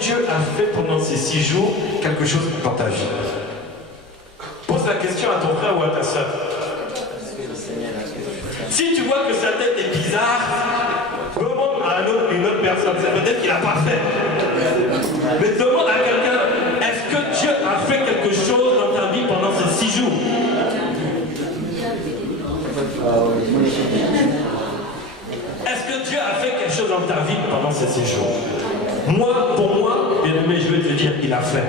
Dieu a fait pendant ces 6 jours quelque chose dans ta vie? Pose la question à ton frère ou à ta soeur. Si tu vois que sa tête est bizarre, demande à une autre personne. C'est peut-être qu'il n'a pas fait. Mais demande à quelqu'un, est-ce que Dieu a fait quelque chose dans ta vie pendant ces 6 jours? Est-ce que Dieu a fait quelque chose dans ta vie pendant ces 6 jours? Pour moi, bien aimé, je vais te dire, il a fait.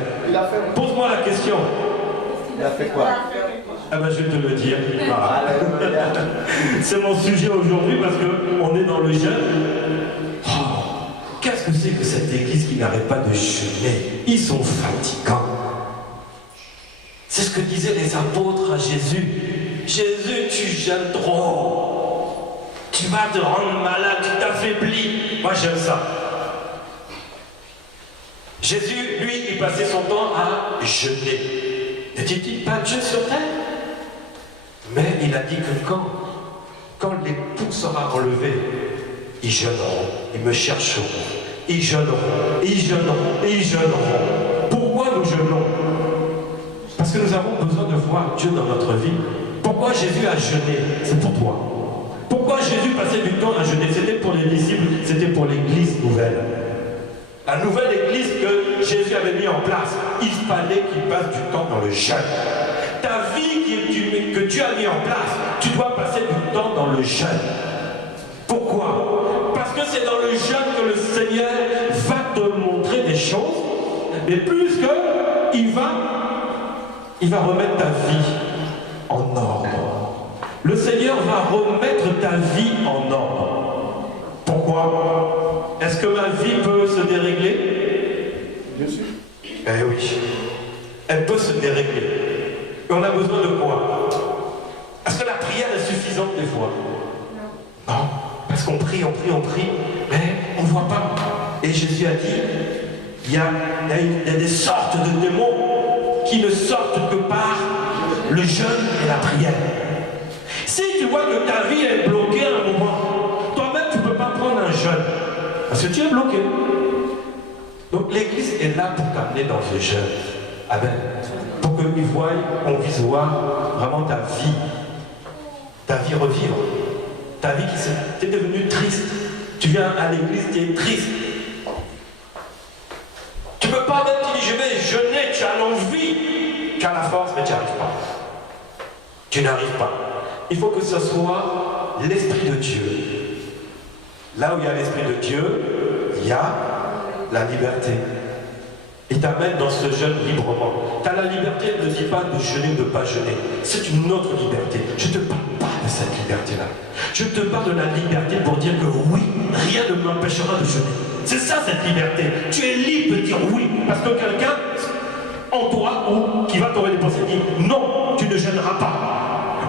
Pose-moi la question. Il a fait quoi? Ah ben, je vais te le dire. Voilà. C'est mon sujet aujourd'hui parce qu'on est dans le jeûne. Oh, qu'est-ce que c'est que cette église qui n'arrête pas de jeûner? Ils sont fatigants. C'est ce que disaient les apôtres à Jésus. Jésus, tu jeûnes trop. Tu vas te rendre malade, tu t'affaiblis. Moi, j'aime ça. Jésus, lui, il passait son temps à jeûner. Ne dit-il pas Dieu sur terre? Mais il a dit que quand l'époux sera enlevé, ils jeûneront, ils me chercheront, ils jeûneront, ils jeûneront, ils jeûneront. Pourquoi nous jeûnons? Parce que nous avons besoin de voir Dieu dans notre vie. Pourquoi Jésus a jeûné? C'est pour toi. Pourquoi Jésus passait du temps à jeûner? C'était pour les disciples, c'était pour l'église nouvelle. La nouvelle église que Jésus avait mis en place, il fallait qu'il passe du temps dans le jeûne. Ta vie que Dieu a mis en place, tu dois passer du temps dans le jeûne. Pourquoi? Parce que c'est dans le jeûne que le Seigneur va te montrer des choses, mais plus que il va remettre ta vie en ordre. Le Seigneur va remettre ta vie en ordre. Pourquoi? Est-ce que ma vie peut se dérégler? Bien sûr. Eh oui. Elle peut se dérégler. Et on a besoin de quoi? Est-ce que la prière est suffisante des fois? Non. Parce qu'on prie, mais on ne voit pas. Et Jésus a dit, il y a des sortes de démons qui ne sortent que par le jeûne et la prière. Si tu vois que ta vie est bloquée à un moment, toi-même tu ne peux pas prendre un jeûne. Parce que tu es bloqué. Donc l'église est là pour t'amener dans ce jeûne. Amen. Pour qu'on puisse voir vraiment ta vie revivre. Ta vie qui t'es devenue triste. Tu viens à l'église, tu es triste. Tu ne peux pas même te dire, je vais jeûner, tu as l'envie, tu as la force, mais tu n'y arrives pas. Tu n'arrives pas. Il faut que ce soit l'Esprit de Dieu. Là où il y a l'Esprit de Dieu, il y a la liberté. Il t'amène dans ce jeûne librement. Tu as la liberté, ne dis pas de jeûner ou de ne pas jeûner. C'est une autre liberté. Je ne te parle pas de cette liberté-là. Je te parle de la liberté pour dire que oui, rien ne m'empêchera de jeûner. C'est ça cette liberté. Tu es libre de dire oui. Parce que quelqu'un en toi ou qui va t'aurait dépensé dit non, tu ne jeûneras pas.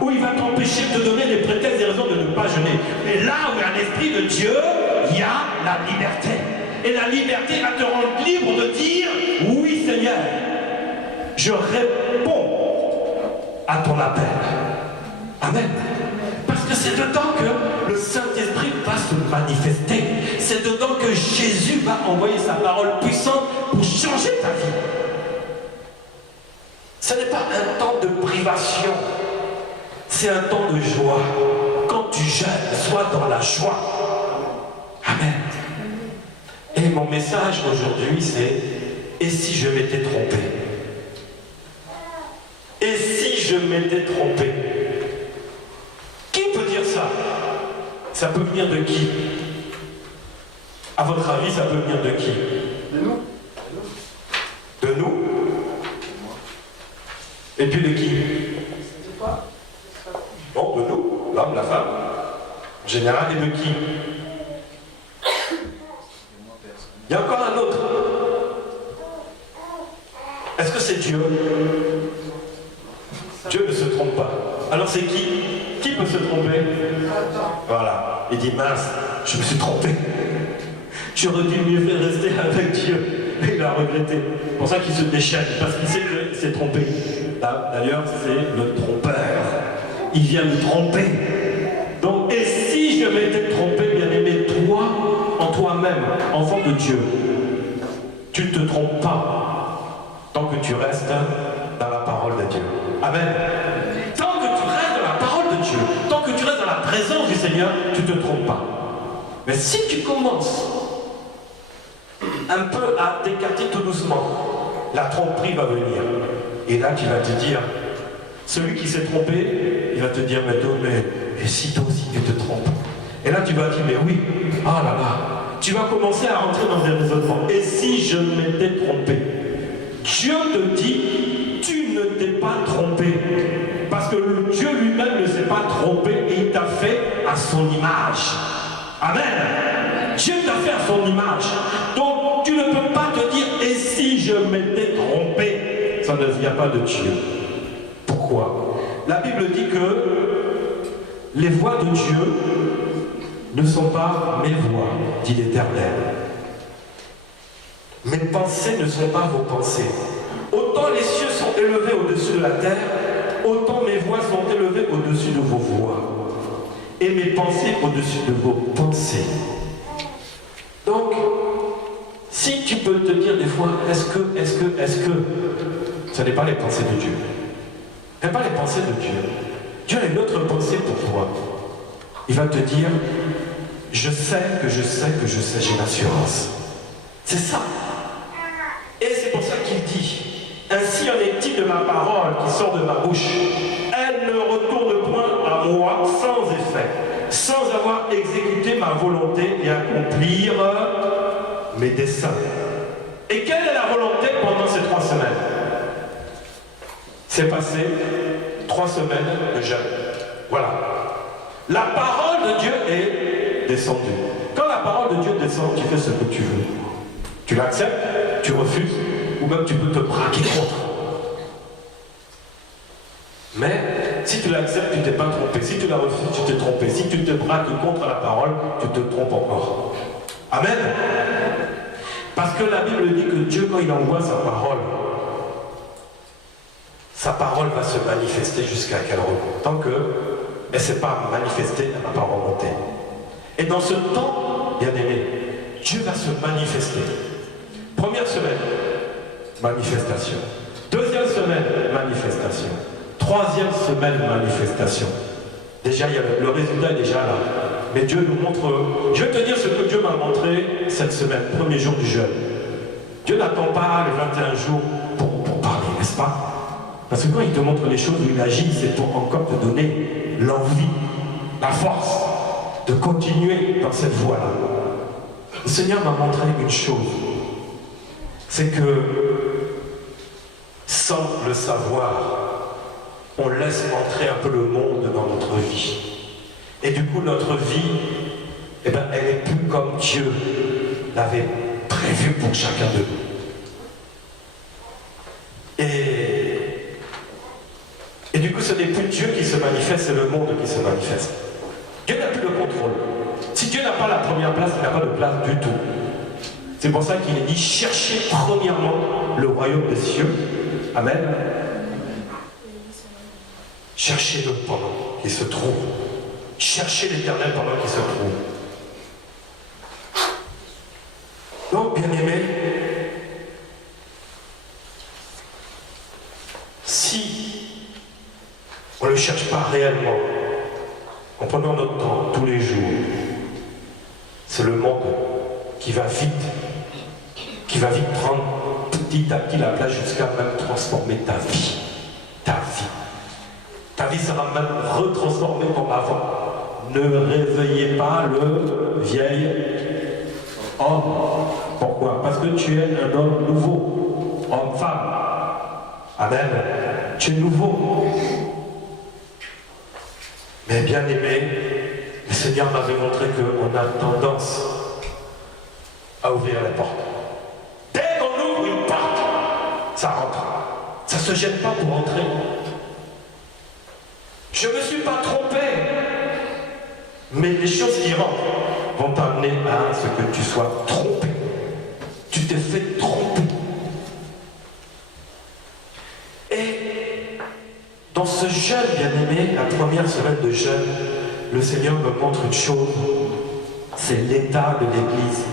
Ou il va t'empêcher de te donner des prétextes et raisons de ne pas jeûner. Mais là où il y a l'Esprit de Dieu, il y a la liberté. Et la liberté va te rendre libre de dire oui Seigneur, je réponds à ton appel. Amen. Parce que c'est dedans que le Saint-Esprit va se manifester. C'est dedans que Jésus va envoyer sa parole puissante pour changer ta vie. Ce n'est pas un temps de privation, c'est un temps de joie. Quand tu jeûnes, sois dans la joie. Amen. Et mon message aujourd'hui, c'est « Et si je m'étais trompé ?» Et si je m'étais trompé? Qui peut dire ça? Ça peut venir de qui? À votre avis, ça peut venir de qui? De nous. De nous? Et puis de qui? Bon, de nous, l'homme, la femme, en général, et de qui? Il y a encore un autre. Est-ce que c'est Dieu? Dieu ne se trompe pas. Alors c'est qui? Qui peut se tromper? Voilà. Il dit mince, je me suis trompé. J'aurais dû mieux faire rester avec Dieu. Et il a regretté. C'est pour ça qu'il se déchaîne, parce qu'il sait qu'il s'est trompé. Là, d'ailleurs, c'est le trompeur. Il vient me tromper. Donc, et si je m'étais trompé, bien aimé, toi, en toi-même, enfant de Dieu, tu ne te trompes pas tant que tu restes dans la parole de Dieu. Amen. Tant que tu restes dans la parole de Dieu, tant que tu restes dans la présence du Seigneur, tu ne te trompes pas. Mais si tu commences un peu à t'écarter tout doucement, la tromperie va venir. Et là, tu vas te dire, celui qui s'est trompé, il va te dire, mais et si toi aussi tu te trompes? Et là, tu vas dire, mais oui, ah là là, tu vas commencer à rentrer dans des raisonnements. Et si je m'étais trompé? Dieu te dit, tu ne t'es pas trompé. Parce que Dieu lui-même ne s'est pas trompé et il t'a fait à son image. Amen. Dieu t'a fait à son image. Donc, tu ne peux pas te dire, et si je m'étais trompé? Ça ne vient pas de Dieu. Pourquoi? La Bible dit que les voies de Dieu ne sont pas mes voies, dit l'Éternel. Mes pensées ne sont pas vos pensées. Autant les cieux sont élevés au-dessus de la terre, autant mes voies sont élevées au-dessus de vos voies. Et mes pensées au-dessus de vos pensées. Donc, si tu peux te dire des fois, est-ce que, ce n'est pas les pensées de Dieu. Ce n'est pas les pensées de Dieu. Dieu a une autre pensée pour toi. Il va te dire, je sais, j'ai l'assurance. C'est ça. Et c'est pour ça qu'il dit, ainsi en est-il de ma parole qui sort de ma bouche. Elle ne retourne point à moi sans effet, sans avoir exécuté ma volonté et accomplir mes desseins. Et quelle est la volonté pendant ces 3 semaines? C'est passé 3 semaines de jeûne. Voilà. La parole de Dieu est descendue. Quand la parole de Dieu descend, tu fais ce que tu veux. Tu l'acceptes, tu refuses, ou même tu peux te braquer contre. Mais si tu l'acceptes, tu ne t'es pas trompé. Si tu la refuses, tu t'es trompé. Si tu te braques contre la parole, tu te trompes encore. Amen. Parce que la Bible dit que Dieu, quand il envoie sa parole va se manifester jusqu'à quel repos. Tant que elle ne s'est pas manifestée, elle n'a pas remonté. Et dans ce temps, bien aimé, Dieu va se manifester. Première semaine, manifestation. Deuxième semaine, manifestation. Troisième semaine, manifestation. Déjà, le résultat est déjà là. Mais Dieu nous montre... Je vais te dire ce que Dieu m'a montré cette semaine, premier jour du jeûne. Dieu n'attend pas les 21 jours pour parler, n'est-ce pas? Parce que quand il te montre les choses où il agit, c'est pour encore te donner l'envie, la force de continuer dans cette voie-là. Le Seigneur m'a montré une chose. C'est que, sans le savoir, on laisse entrer un peu le monde dans notre vie. Et du coup, notre vie, elle n'est plus comme Dieu l'avait prévu pour chacun de nous. Et du coup, ce n'est plus Dieu qui se manifeste, c'est le monde qui se manifeste. Dieu n'a plus le contrôle. Si Dieu n'a pas la première place, il n'a pas de place du tout. C'est pour ça qu'il est dit, cherchez premièrement le royaume des cieux. Amen. Cherchez-le pendant qu'il se trouve. Cherchez l'Éternel pendant qu'il se trouve. Donc, bien-aimés, si on ne le cherche pas réellement, en prenant notre temps tous les jours, c'est le monde qui va vite prendre petit à petit la place jusqu'à même transformer ta vie. Ta vie. Ta vie sera même retransformée comme avant. Ne réveillez pas le vieil homme. Pourquoi? Parce que tu es un homme nouveau. Homme-femme. Amen. Tu es nouveau. Mais bien aimé, le Seigneur m'avait montré qu'on a tendance à ouvrir la porte. Dès qu'on ouvre une porte, ça rentre. Ça ne se gêne pas pour entrer. Je ne me suis pas trompé. Mais les choses qui rentrent vont t'amener à ce que tu sois trompé. Tu t'es fait tromper. Et dans ce jeûne, bien-aimé, la première semaine de jeûne, le Seigneur me montre une chose, c'est l'état de l'Église.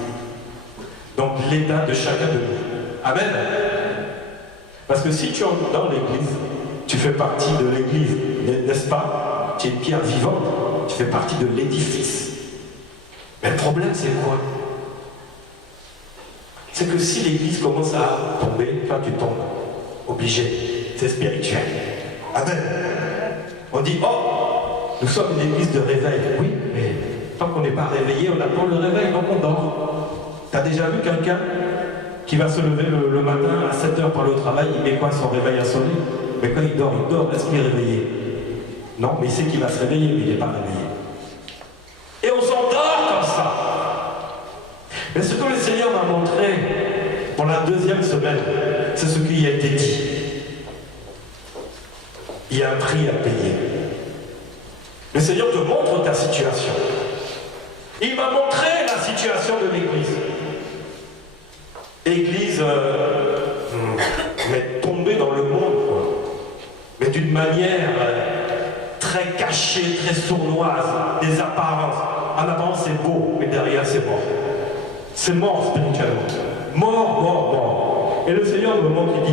Donc l'état de chacun de nous. Amen. Parce que si tu entres dans l'église, tu fais partie de l'église, n'est-ce pas? Tu es une pierre vivante, tu fais partie de l'édifice. Mais le problème, c'est quoi? C'est que si l'église commence à tomber, toi tu tombes. Obligé. C'est spirituel. Amen. On dit, oh, nous sommes une église de réveil. Oui, mais tant qu'on n'est pas réveillé, on attend le réveil, donc on dort. T'as déjà vu quelqu'un qui va se lever le matin à 7h pour aller au travail, il met quoi son réveil insolite? Mais quand il dort, est-ce qu'il est réveillé? Non, mais il sait qu'il va se réveiller, mais il n'est pas réveillé. Et on s'endort comme ça. Mais ce que le Seigneur m'a montré pour la deuxième semaine, c'est ce qui a été dit. Il y a un prix à payer. Le Seigneur te montre ta situation. Il m'a montré la situation de l'Église. Église, mais tombée dans le monde, quoi. Mais d'une manière très cachée, très sournoise, des apparences. En apparence, c'est beau, mais derrière, c'est mort. C'est mort spirituellement. Mort, mort, mort. Et le Seigneur, au moment qu'il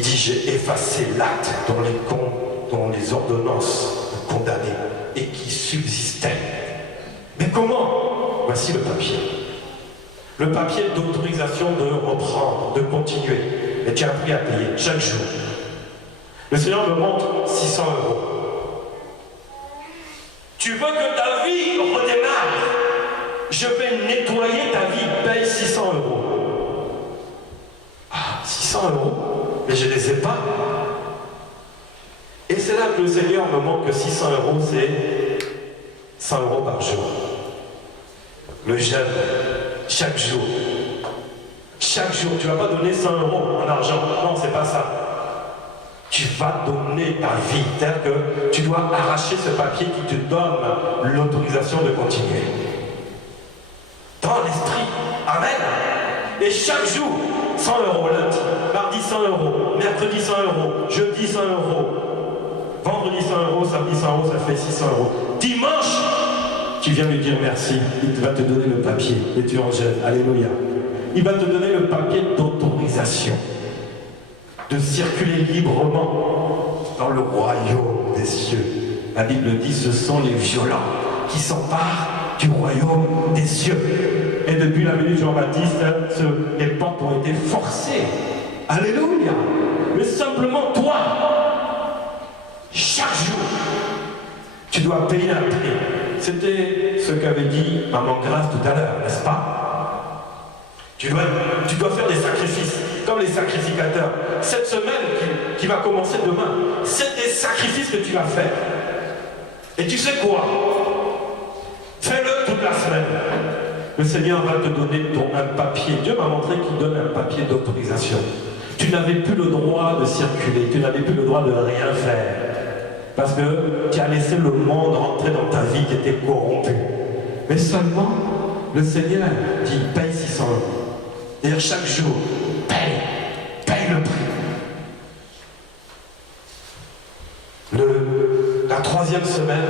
dit, j'ai effacé l'acte dont les ordonnances condamnées et qui subsistaient. Mais comment? Voici le papier. Le papier d'autorisation de reprendre, de continuer. Et tu as un prix à payer chaque jour. Le Seigneur me montre 600 €. Tu veux que ta vie redémarre? Je vais nettoyer ta vie, paye 600 €. Ah, 600 €? Mais je ne les ai pas. Et c'est là que le Seigneur me montre que 600 €, c'est 100 € par jour. Le jeûne, chaque jour. Chaque jour, tu ne vas pas donner 100 € en argent. Non, c'est pas ça. Tu vas donner ta vie. C'est-à-dire que tu dois arracher ce papier qui te donne l'autorisation de continuer. Dans l'esprit. Amen. Et chaque jour, 100 € lundi, mardi 100 €, mercredi 100 €, jeudi 100 €, vendredi 100 €, samedi 100 €, ça fait 600 €. Dimanche, tu viens lui dire merci. Il va te donner le papier et tu en jeûnes. Alléluia. Il va te donner le papier d'autorisation de circuler librement dans le royaume des cieux. La Bible dit, ce sont les violents qui s'emparent du royaume des cieux. Et depuis la venue de Jean-Baptiste, les portes ont été forcées. Alléluia. Mais simplement toi, chaque jour, tu dois payer un prix. C'était ce qu'avait dit Maman Grâce tout à l'heure, n'est-ce pas? Tu dois faire des sacrifices, comme les sacrificateurs. Cette semaine qui va commencer demain, c'est des sacrifices que tu vas faire. Et tu sais quoi? Fais-le toute la semaine. Le Seigneur va te donner un papier. Dieu m'a montré qu'il donne un papier d'autorisation. Tu n'avais plus le droit de circuler, tu n'avais plus le droit de rien faire. Parce que tu as laissé le monde rentrer dans ta vie qui était corrompue. Mais seulement, le Seigneur dit, paye 600 €. D'ailleurs, chaque jour, paye le prix. La troisième semaine,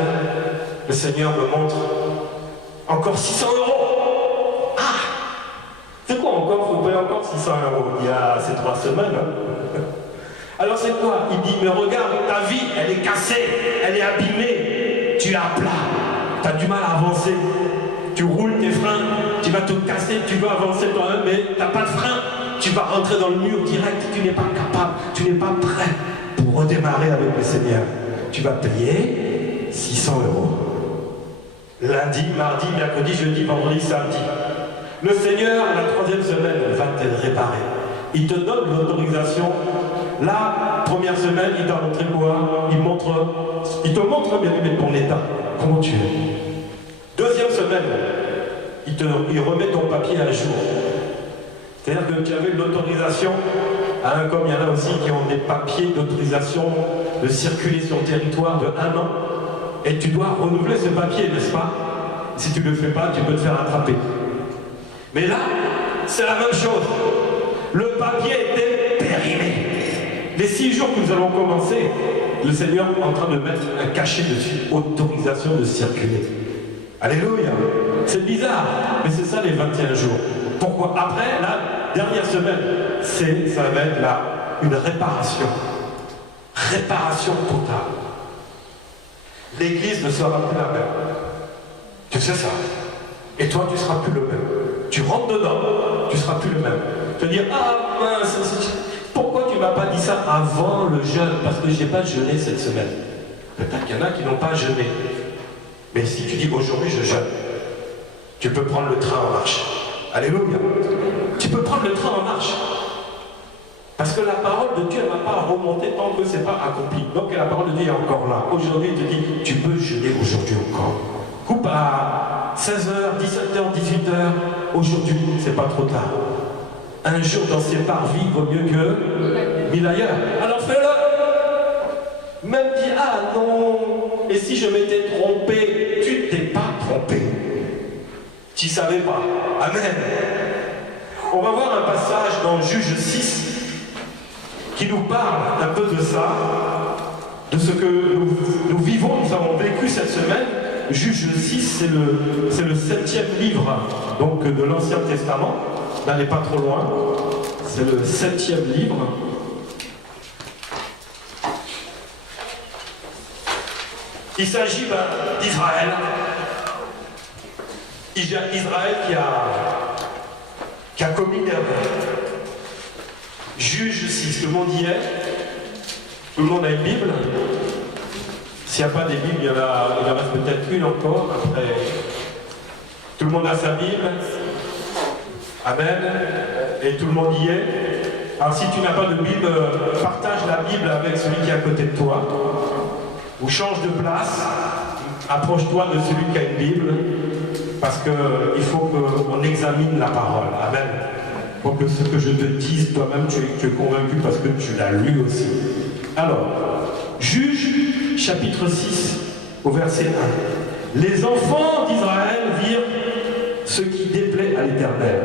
le Seigneur me montre encore 600 €. Ah! C'est quoi encore? Vous payez encore 600 €. Il y a ces 3 semaines. Hein. Alors c'est quoi? Il dit, mais regarde, ta vie, elle est cassée, elle est abîmée. Tu es à plat, tu as du mal à avancer. Tu roules tes freins, tu vas te casser, tu veux avancer toi-même, mais tu n'as pas de frein. Tu vas rentrer dans le mur direct, tu n'es pas capable, tu n'es pas prêt pour redémarrer avec le Seigneur. Tu vas payer 600 €. Lundi, mardi, mercredi, jeudi, vendredi, samedi. Le Seigneur, la troisième semaine, va te réparer. Il te donne l'autorisation. La première semaine, il t'a montré quoi? Il te montre bien aimé ton état, comment tu es. Deuxième semaine, il remet ton papier à jour. C'est-à-dire que tu avais l'autorisation, hein, comme il y en a aussi qui ont des papiers d'autorisation de circuler sur le territoire de 1 an, et tu dois renouveler ce papier, n'est-ce pas? Si tu ne le fais pas, tu peux te faire attraper. Mais là, c'est la même chose. Le papier était périmé. Les 6 jours que nous allons commencer, le Seigneur est en train de mettre un cachet dessus, autorisation de circuler. Alléluia. C'est bizarre, mais c'est ça les 21 jours. Pourquoi? Après, la dernière semaine, ça va être une réparation. Réparation totale. L'église ne sera plus la même. Tu sais ça. Et toi, tu ne seras plus le même. Tu rentres dedans, tu ne seras plus le même. Tu vas dire, ah mince, pourquoi tu ne m'as pas dit ça avant le jeûne? Parce que je n'ai pas jeûné cette semaine. Peut-être qu'il y en a qui n'ont pas jeûné. Mais si tu dis, aujourd'hui je jeûne, tu peux prendre le train en marche. Alléluia. Tu peux prendre le train en marche. Parce que la parole de Dieu ne va pas remonter tant que ce n'est pas accompli. Donc la parole de Dieu est encore là. Aujourd'hui, il te dit, tu peux jeûner aujourd'hui encore. Coupe à 16h, 17h, 18h. Aujourd'hui, c'est pas trop tard. Un jour dans ses parvis vaut mieux que 1000 ailleurs. Alors fais-le. Même dis, ah non, et si je m'étais trompé? Tu ne t'es pas trompé. Tu ne savais pas. Amen. On va voir un passage dans Juge 6 qui nous parle un peu de ça, de ce que nous vivons, nous avons vécu cette semaine. Juge 6, c'est le 7e livre donc, de l'Ancien Testament. N'allez pas trop loin. C'est le 7e livre. Il s'agit d'Israël. Israël qui a commis une erreur. Juge 6, tout le monde y est. Tout le monde a une Bible. S'il n'y a pas des Bibles, il en reste peut-être une encore. Après, tout le monde a sa Bible. Amen. Et tout le monde y est. Alors si tu n'as pas de Bible, partage la Bible avec celui qui est à côté de toi. Ou change de place. Approche-toi de celui qui a une Bible. Parce qu'il faut qu'on examine la parole. Amen. Pour que ce que je te dise, toi-même, tu es convaincu parce que tu l'as lu aussi. Alors, Juge, chapitre 6, au verset 1. Les enfants d'Israël virent ce qui déplaît à l'Éternel.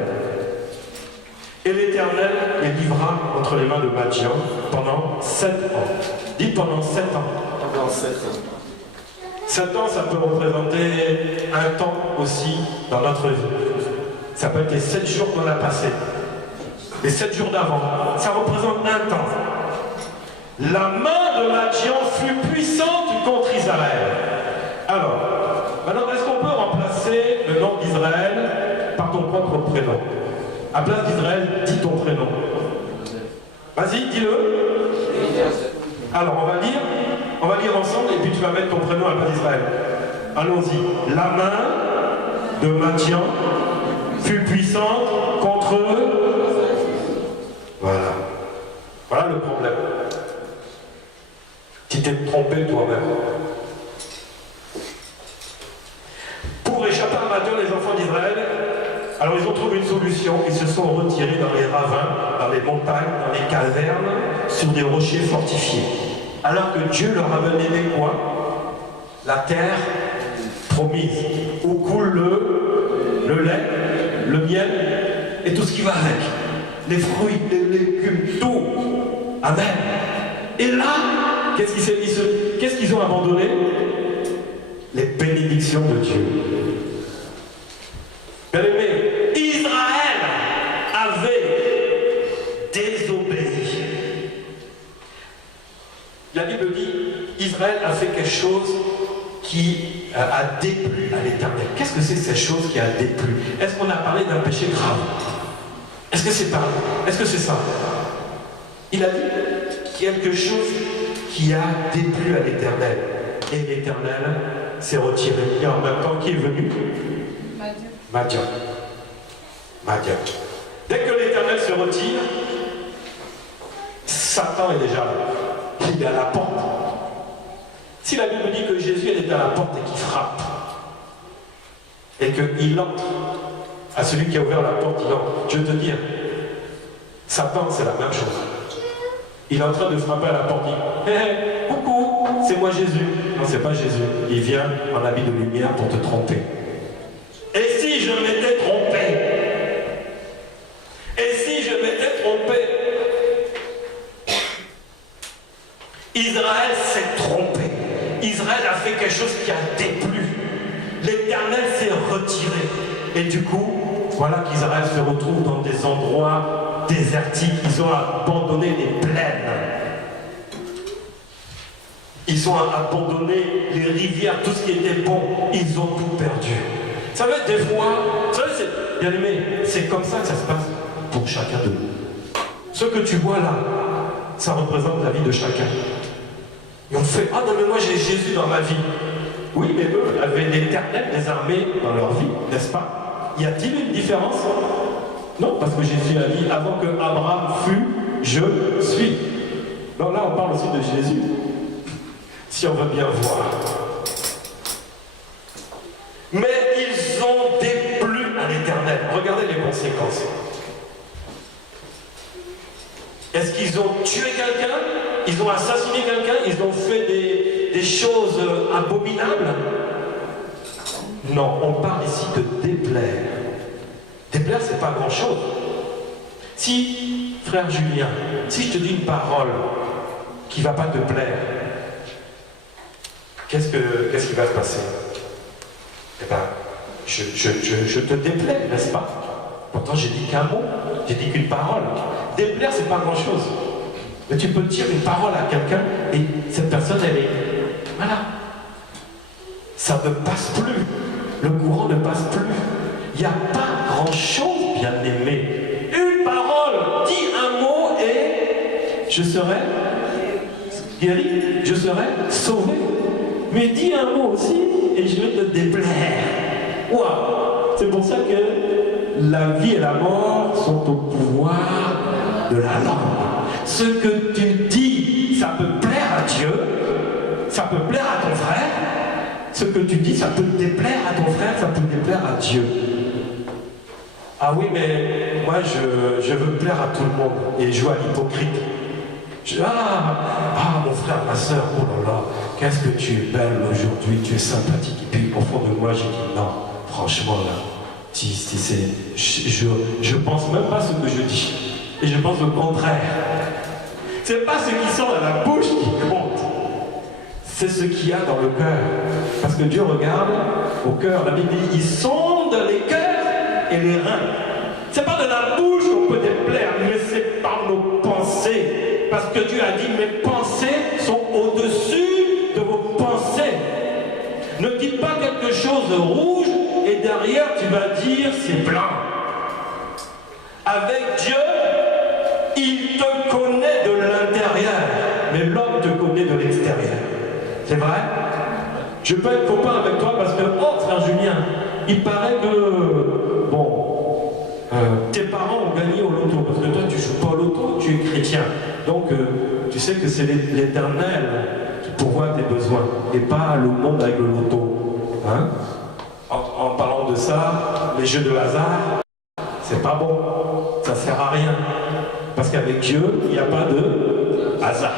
Et l'Éternel les livra entre les mains de Madian pendant 7 ans. Dites pendant 7 ans. Pendant 7 ans. 7 ans, ça peut représenter un temps aussi dans notre vie. Ça peut être les 7 jours qu'on a passés. Les 7 jours d'avant. Ça représente un temps. La main de Madian fut puissante contre Israël. Alors, maintenant, est-ce qu'on peut remplacer le nom d'Israël par ton propre prénom? À place d'Israël, dis ton prénom. Vas-y, dis-le. Alors, on va lire ensemble et puis tu vas mettre ton prénom à la place d'Israël. Allons-y. La main de Madian fut puissante contre eux. Voilà. Voilà le problème. Tu t'es trompé toi-même. Pour échapper à Madian, les enfants d'Israël, alors ils ont trouvé une solution. Ils se sont retirés dans les ravins, dans les montagnes, dans les cavernes, sur des rochers fortifiés. Alors que Dieu leur avait donné quoi? La terre promise, où coule le lait, le miel et tout ce qui va avec. Les fruits, les légumes, tout. Amen. Et là, qu'est-ce qu'ils ont abandonné? Les bénédictions de Dieu. Bien aimé, Israël avait désobéi. La Bible dit, Israël a fait quelque chose qui a déplu à l'Éternel. Qu'est-ce que c'est cette chose qui a déplu? Est-ce qu'on a parlé d'un péché grave? Est-ce que c'est ça? Il a dit quelque chose qui a déplu à l'Éternel. Et l'Éternel s'est retiré. Et en même temps, qui est venu? Madian. Dès que l'Éternel se retire, Satan est déjà là. Il est à la porte. Si la Bible dit que Jésus est à la porte et qu'il frappe, et qu'il entre, à celui qui a ouvert la porte, il entre. Je veux te dire, Satan, c'est la même chose. Il est en train de frapper à la porte, il dit, hé, coucou, c'est moi Jésus. Non, c'est pas Jésus. Il vient en habit de lumière pour te tromper. Et si je m'étais trompé? Israël s'est trompé. Israël a fait quelque chose qui a déplu. L'Éternel s'est retiré. Et du coup, voilà qu'Israël se retrouve dans des endroits désertiques. Ils ont abandonné les plaines. Ils ont abandonné les rivières, tout ce qui était bon. Ils ont tout perdu. Vous savez, des fois, vous savez, bien aimé, c'est comme ça que ça se passe pour chacun de nous. Ce que tu vois là, ça représente la vie de chacun. Et on fait, ah non mais moi j'ai Jésus dans ma vie. Oui, mais eux avaient l'Éternel des armées dans leur vie, n'est-ce pas? Y a-t-il une différence? Non, parce que Jésus a dit, avant que Abraham fût, je suis. Non, là on parle aussi de Jésus. Si on veut bien voir. Mais ils ont déplu à l'Éternel. Regardez les conséquences. Est-ce qu'ils ont tué quelqu'un? Ils ont assassiné quelqu'un? Ils ont fait des choses abominables? Non, on parle ici de déplaire. Déplaire, c'est pas grand-chose. Si, frère Julien, si je te dis une parole qui ne va pas te plaire, qu'est-ce qui va se passer? Eh bien, je te déplais, n'est-ce pas? Pourtant, j'ai dit qu'un mot, j'ai dit qu'une parole. Déplaire, c'est pas grand-chose. Mais tu peux dire une parole à quelqu'un et cette personne, elle est... Voilà. Ça ne passe plus. Le courant ne passe plus. Il n'y a pas grand-chose, bien aimé. Une parole, dis un mot et je serai guéri, je serai sauvé. Mais dis un mot aussi et je vais te déplaire. Waouh! C'est pour ça que la vie et la mort sont au pouvoir de la langue. Ce que tu dis, ça peut plaire à Dieu, ça peut plaire à ton frère. Ce que tu dis, ça peut déplaire à ton frère, ça peut déplaire à Dieu. Ah oui, mais moi, je veux plaire à tout le monde et jouer à l'hypocrite. Mon frère, ma soeur, oh là là, qu'est-ce que tu es belle aujourd'hui, tu es sympathique. Et puis au fond de moi, j'ai dit non, franchement là, je pense même pas ce que je dis. Et je pense le contraire. C'est pas ce qui sort de la bouche qui compte. C'est ce qu'il y a dans le cœur. Parce que Dieu regarde au cœur. La Bible dit, il sonde les cœurs et les reins. C'est pas de la bouche qu'on peut déplaire, mais c'est par nos pensées. Parce que Dieu a dit, mes pensées sont au-dessus de vos pensées. Ne dis pas quelque chose de rouge et derrière tu vas dire c'est blanc. Avec Dieu, il te connaît de l'intérieur, mais l'homme te connaît de l'extérieur. C'est vrai? Je peux être copain avec toi parce que, oh frère Julien, il paraît que, tes parents ont gagné au loto, parce que toi tu joues pas au loto, tu es chrétien. Donc tu sais que c'est l'Éternel qui pourvoit tes besoins, et pas le monde avec le loto. Hein? En parlant de ça, les jeux de hasard, c'est pas bon, ça sert à rien. Parce qu'avec Dieu, il n'y a pas de hasard.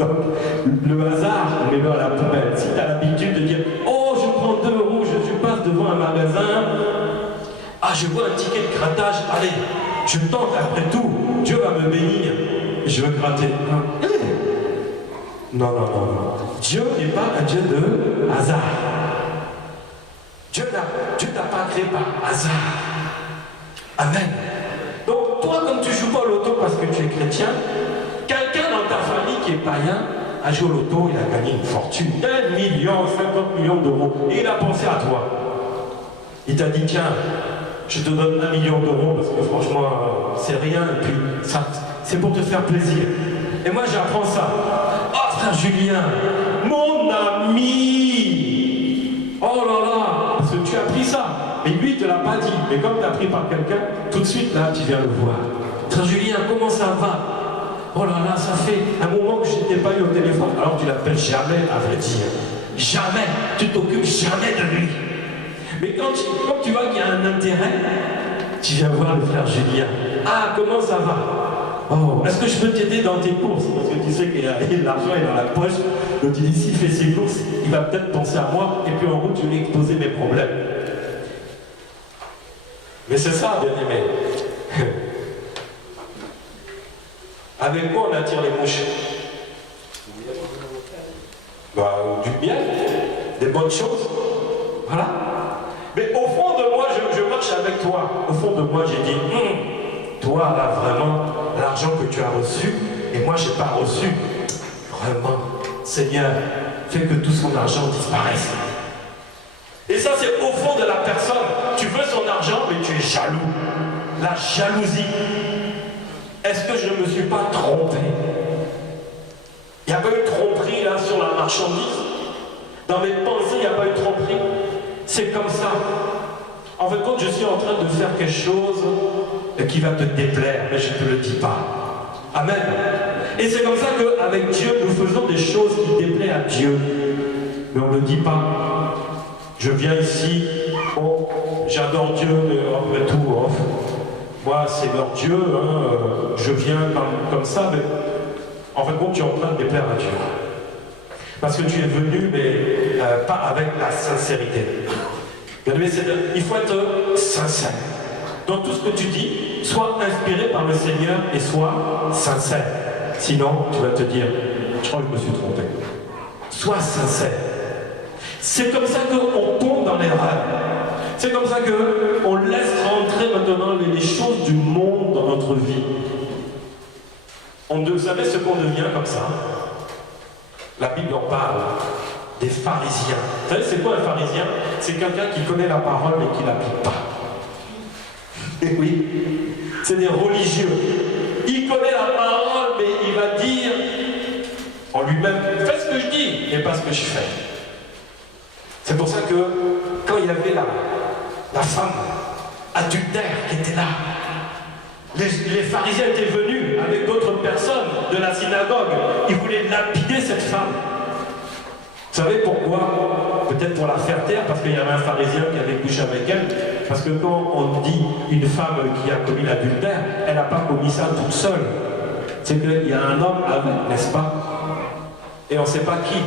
Donc, le hasard, mets-le à la poubelle. Si tu as l'habitude de dire, oh, je prends 2 euros, je passe devant un magasin, je vois un ticket de grattage, allez, je tente après tout, Dieu va me bénir, je veux gratter. Non. Dieu n'est pas un Dieu de hasard. Dieu t'a pas créé par hasard. Amen. Donc, toi, comme tu ne joues pas au loto parce que tu es chrétien, quelqu'un dans ta famille qui est païen a joué au loto, il a gagné une fortune, 1 million, 50 millions d'euros, et il a pensé à toi. Il t'a dit, tiens, je te donne 1 million d'euros parce que franchement, c'est rien, et puis ça, c'est pour te faire plaisir. Et moi, j'apprends ça. Oh, frère Julien, mon ami! Oh là là, parce que tu as pris ça. Et lui, il ne te l'a pas dit. Mais comme tu as pris par quelqu'un, tout de suite, là, tu viens le voir. Frère Julien, comment ça va? Oh là là, ça fait un moment que je ne t'ai pas eu au téléphone. Alors tu l'appelles jamais, à vrai dire. Jamais. Tu t'occupes jamais de lui. Mais quand tu vois qu'il y a un intérêt, tu viens voir le frère Julien. Ah, comment ça va? Oh, est-ce que je peux t'aider dans tes courses? Parce que tu sais que l'argent est dans la poche. Donc tu dis, s'il fait ses courses, il va peut-être penser à moi. Et puis en route, je vais lui exposer mes problèmes. Mais c'est ça, bien aimé. Avec quoi on attire les mouches? Du bien, des bonnes choses. Voilà. Mais au fond de moi, je marche avec toi, au fond de moi, j'ai dit, toi, là, vraiment, l'argent que tu as reçu, et moi, je n'ai pas reçu. Vraiment, Seigneur, fais que tout son argent disparaisse. Et ça, c'est au fond de la personne. Tu veux son argent, mais tu es jaloux. La jalousie. Est-ce que je ne me suis pas trompé? Il n'y a pas eu de tromperie là sur la marchandise. Dans mes pensées, il n'y a pas eu de tromperie. C'est comme ça. En fait, quand je suis en train de faire quelque chose qui va te déplaire, mais je ne te le dis pas. Amen. Et c'est comme ça qu'avec Dieu, nous faisons des choses qui déplaisent à Dieu. Mais on ne le dit pas. Je viens ici, oh, j'adore Dieu, mais après tout, oh, moi c'est leur Dieu, hein, je viens comme ça, mais en fait, tu es en train de déplaire à Dieu. Parce que tu es venu, mais pas avec la sincérité. Il faut être sincère. Dans tout ce que tu dis, sois inspiré par le Seigneur et sois sincère. Sinon, tu vas te dire, je crois que je me suis trompé. Sois sincère. C'est comme ça qu'on tombe dans l'erreur. C'est comme ça qu'on laisse rentrer maintenant les choses du monde dans notre vie. Vous savez ce qu'on devient comme ça? La Bible en parle. Des pharisiens. Vous savez c'est quoi un pharisien? C'est quelqu'un qui connaît la parole mais qui ne l'applique pas. Et oui, c'est des religieux. Il connaît la parole mais il va dire en lui-même, fais ce que je dis et pas ce que je fais. C'est pour ça que quand il y avait la femme adultère qui était là, les pharisiens étaient venus avec d'autres personnes de la synagogue. Ils voulaient lapider cette femme. Vous savez pourquoi? Peut-être pour la faire taire, parce qu'il y avait un pharisien qui avait couché avec elle. Parce que quand on dit une femme qui a commis l'adultère, elle n'a pas commis ça toute seule. C'est qu'il y a un homme avec, n'est-ce pas? Et on ne sait pas qui.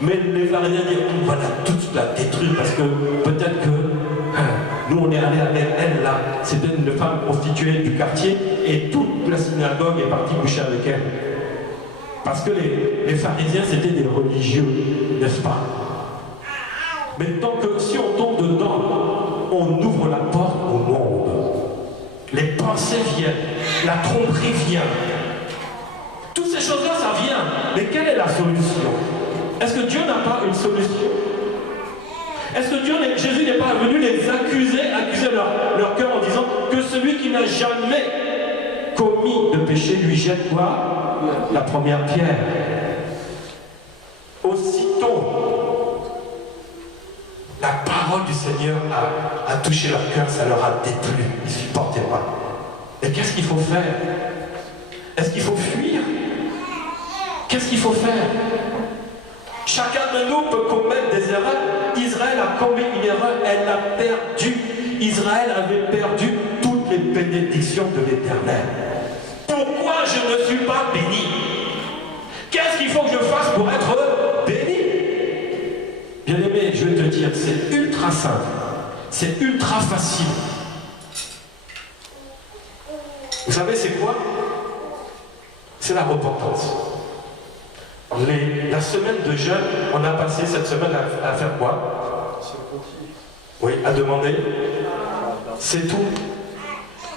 Mais les pharisiens disent, on va toute la détruire parce que peut-être que nous on est allé avec elle là. C'était une femme prostituée du quartier et toute la synagogue est partie coucher avec elle. Parce que les pharisiens c'était des religieux, n'est-ce pas? Mais tant que si on tombe dedans, on ouvre la porte au monde. Les pensées viennent, la tromperie vient. Toutes ces choses-là, ça vient. Mais quelle est la solution? Est-ce que Dieu n'a pas une solution? Est-ce que Jésus n'est pas venu les accuser leur cœur en disant que celui qui n'a jamais commis de péché lui jette quoi? La première pierre. Aussitôt, la parole du Seigneur a touché leur cœur, ça leur a déplu, ils ne supportaient pas. Et qu'est-ce qu'il faut faire? Est-ce qu'il faut fuir? Qu'est-ce qu'il faut faire? Chacun de nous peut commettre des erreurs. Israël a commis une erreur, elle l'a perdue. Israël avait perdu toutes les bénédictions de l'Éternel. Pourquoi je ne suis pas béni? Qu'est-ce qu'il faut que je fasse pour être béni? Bien-aimé, je vais te dire, c'est ultra simple. C'est ultra facile. Vous savez c'est quoi? C'est la repentance. La semaine de jeûne, on a passé cette semaine à faire quoi? Oui, à demander. C'est tout.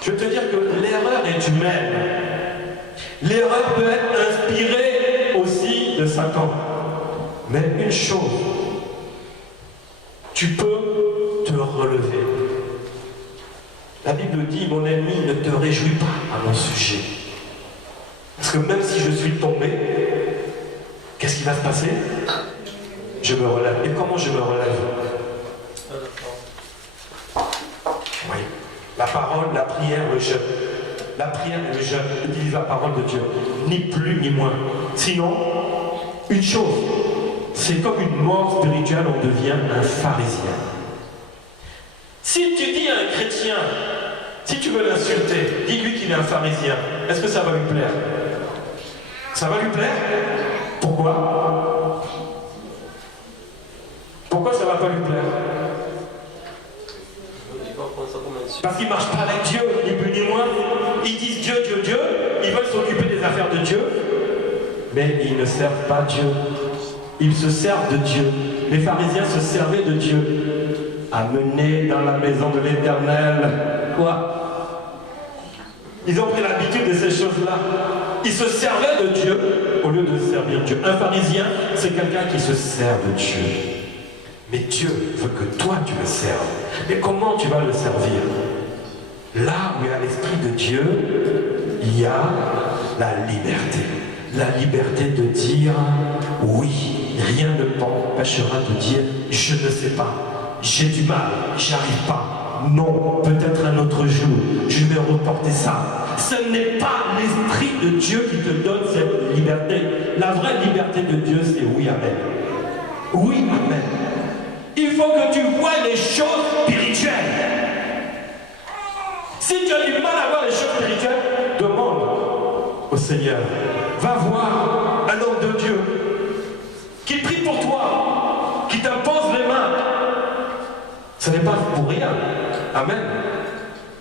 Je veux te dire que l'erreur est humaine. L'erreur peut être inspirée aussi de Satan. Mais une chose, tu peux te relever. La Bible dit, mon ennemi, ne te réjouis pas à mon sujet. Parce que même si je suis tombé, qu'est-ce qui va se passer? Je me relève. Et comment je me relève? Oui. La parole, la prière, le jeûne. La prière et le jeûne utilisent la parole de Dieu. Ni plus ni moins. Sinon, une chose, c'est comme une mort spirituelle, on devient un pharisien. Si tu dis à un chrétien, si tu veux l'insulter, dis-lui qu'il est un pharisien. Est-ce que ça va lui plaire? Ça va lui plaire? Pourquoi? Pourquoi ça ne va pas lui plaire? Parce qu'ils ne marchent pas avec Dieu, ni plus ni moins. Ils disent Dieu, Dieu, Dieu. Ils veulent s'occuper des affaires de Dieu. Mais ils ne servent pas Dieu. Ils se servent de Dieu. Les pharisiens se servaient de Dieu. amenés dans la maison de l'Éternel. Quoi? Ils ont pris l'habitude de ces choses-là. Ils se servaient de Dieu au lieu de servir Dieu. Un pharisien, c'est quelqu'un qui se sert de Dieu. Mais Dieu veut que toi tu le serves. Mais comment tu vas le servir? Là où il y a l'Esprit de Dieu, il y a la liberté. La liberté de dire oui, rien ne m'empêchera de dire je ne sais pas, j'ai du mal, j'y arrive pas. Non, peut-être un autre jour, je vais reporter ça. Ce n'est pas l'Esprit de Dieu qui te donne cette liberté. La vraie liberté de Dieu, c'est oui, amen. Oui, amen. Il faut que tu vois les choses spirituelles. Si tu as du mal à voir les choses spirituelles, demande au Seigneur. Va voir un homme de Dieu qui prie pour toi, qui t'impose les mains. Ce n'est pas pour rien. Amen.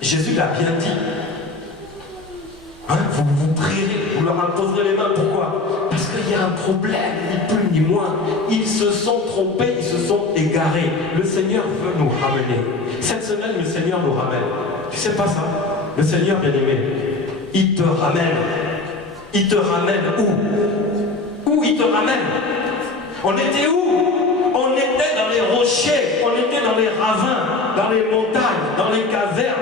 Jésus l'a bien dit. Hein, vous prierez, vous leur imposerez les mains. Pourquoi? Parce qu'il y a un problème, ni plus ni moins. Ils se sont trompés, ils se sont égarés. Le Seigneur veut nous ramener. Cette semaine, le Seigneur nous ramène. Tu sais pas ça? Le Seigneur bien-aimé, il te ramène. Il te ramène où? Où il te ramène? On était où? On était dans les rochers, on était dans les ravins, dans les montagnes, dans les cavernes.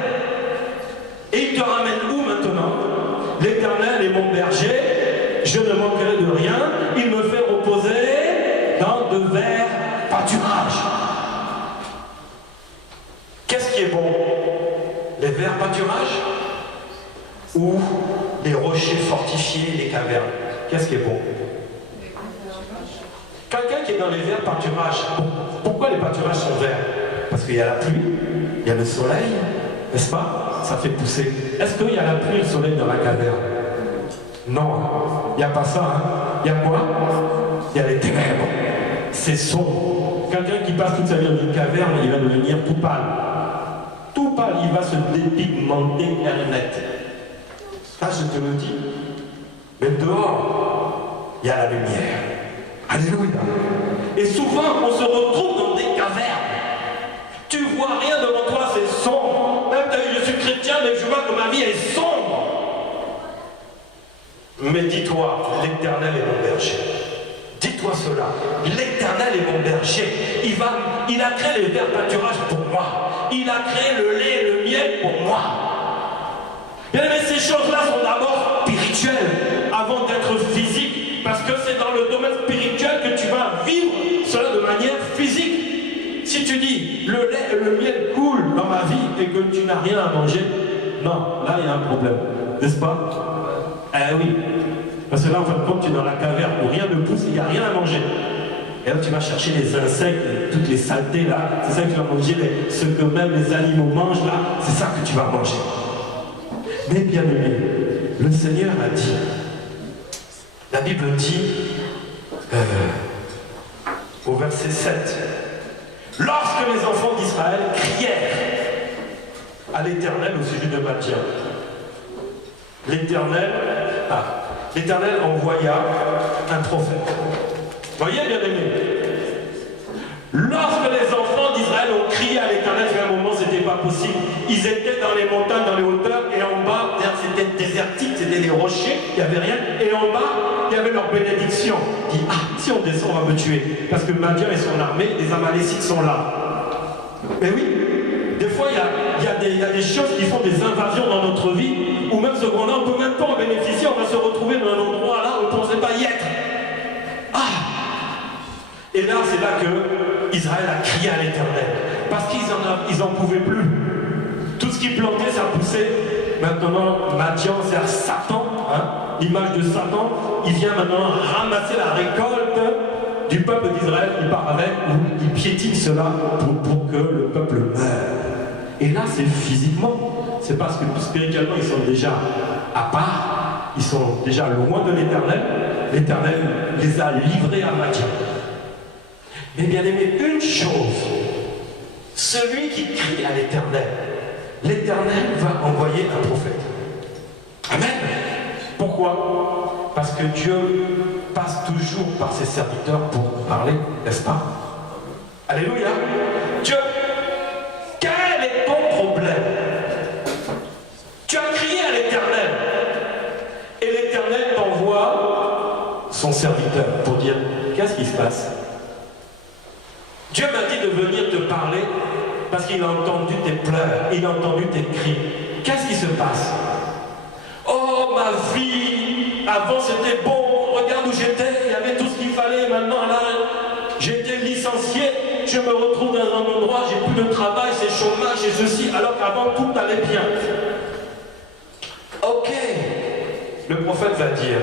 Et il te ramène où maintenant? L'Éternel est mon berger, je ne manquerai de rien, il me fait reposer dans de verts pâturages. Qu'est-ce qui est bon? Les verts pâturages ou les rochers fortifiés, les cavernes? Qu'est-ce qui est bon? Quelqu'un qui est dans les verts pâturages, pourquoi les pâturages sont verts? Parce qu'il y a la pluie, il y a le soleil, n'est-ce pas? Ça fait pousser. Est-ce qu'il y a la pluie et le soleil dans la caverne? Non, il n'y a pas ça. Hein. Il y a quoi? Il y a les ténèbres. C'est sombre. Quelqu'un qui passe toute sa vie dans une caverne, il va devenir tout pâle. Tout pâle, il va se dépigmenter net. Ça, je te le dis. Mais dehors, il y a la lumière. Alléluia. Et souvent, on se retrouve dans des cavernes. Tu vois rien devant toi, c'est sombre. Même tu as dit, je suis chrétien, mais je vois que ma vie est sombre. Mais dis-toi, l'Éternel est mon berger. Dis-toi cela. L'Éternel est mon berger. Il a créé les verts pâturages pour moi. Il a créé le lait et le miel pour moi. Bien aimé, ces choses-là sont d'abord spirituelles avant d'être physiques. Parce que c'est dans le domaine spirituel que tu vas vivre cela de manière physique. Si tu dis le lait et le miel coulent dans ma vie et que tu n'as rien à manger, non, là il y a un problème, n'est-ce pas? Eh oui, parce que là en fin de compte tu es dans la caverne où rien ne pousse, il n'y a rien à manger. Et là tu vas chercher les insectes, toutes les saletés là, c'est ça que tu vas manger, ce que même les animaux mangent là, c'est ça que tu vas manger. Mais bien aimé, le Seigneur a dit, la Bible dit au verset 7, lorsque les enfants d'Israël crièrent à l'Éternel au sujet de Madian, l'Éternel envoya un prophète. Voyez bien aimé, lorsque les enfants d'Israël ont crié à l'Éternel, à un moment c'était pas possible, ils étaient dans les montagnes, dans les hauteurs, et en bas c'était désertique, c'était des rochers, il n'y avait rien, et en bas il y avait leur bénédiction. Ils disent, ah, si on descend on va me tuer, parce que Madian et son armée, les Amalécites sont là. Mais oui, des fois il y a des choses qui font des invasions dans notre vie, ou même secondaire, on ne peut même pas en bénéficier, on va se retrouver dans un endroit là où on ne pensait pas y être. Et là, c'est là que Israël a crié à l'Éternel. Parce qu'ils en pouvaient plus. Tout ce qui plantait, ça poussait. Maintenant, Madian, c'est Satan, hein, l'image de Satan. Il vient maintenant ramasser la récolte du peuple d'Israël. Il part avec, ou il piétine cela pour que le peuple meure. Et là, c'est physiquement. C'est parce que spirituellement, ils sont déjà à part. Ils sont déjà loin de l'Éternel. L'Éternel les a livrés à Madian. Mais bien aimé, une chose, celui qui crie à l'Éternel, l'Éternel va envoyer un prophète. Amen. Pourquoi? Parce que Dieu passe toujours par ses serviteurs pour parler, n'est-ce pas? Alléluia. Dieu crier à l'Éternel. Et l'Éternel t'envoie son serviteur pour dire, qu'est-ce qui se passe? Dieu m'a dit de venir te parler parce qu'il a entendu tes pleurs, il a entendu tes cris. Qu'est-ce qui se passe? Oh, ma vie, avant c'était bon, regarde où j'étais, il y avait tout ce qu'il fallait, maintenant là, j'ai été licencié, je me retrouve dans un endroit, j'ai plus de travail, c'est chômage, et ceci, alors qu'avant tout allait bien. Ok, le prophète va dire,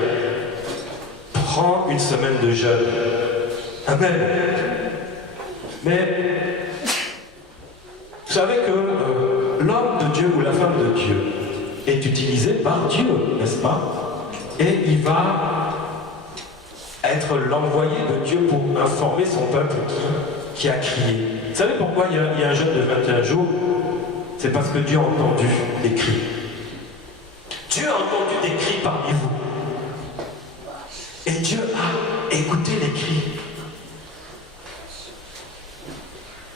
prends une semaine de jeûne. Amen. Mais, vous savez que l'homme de Dieu ou la femme de Dieu est utilisé par Dieu, n'est-ce pas? Et il va être l'envoyé de Dieu pour informer son peuple qui a crié. Vous savez pourquoi il y a un jeûne de 21 jours? C'est parce que Dieu a entendu les cris. Dieu a entendu des cris parmi vous. Et Dieu a écouté les cris.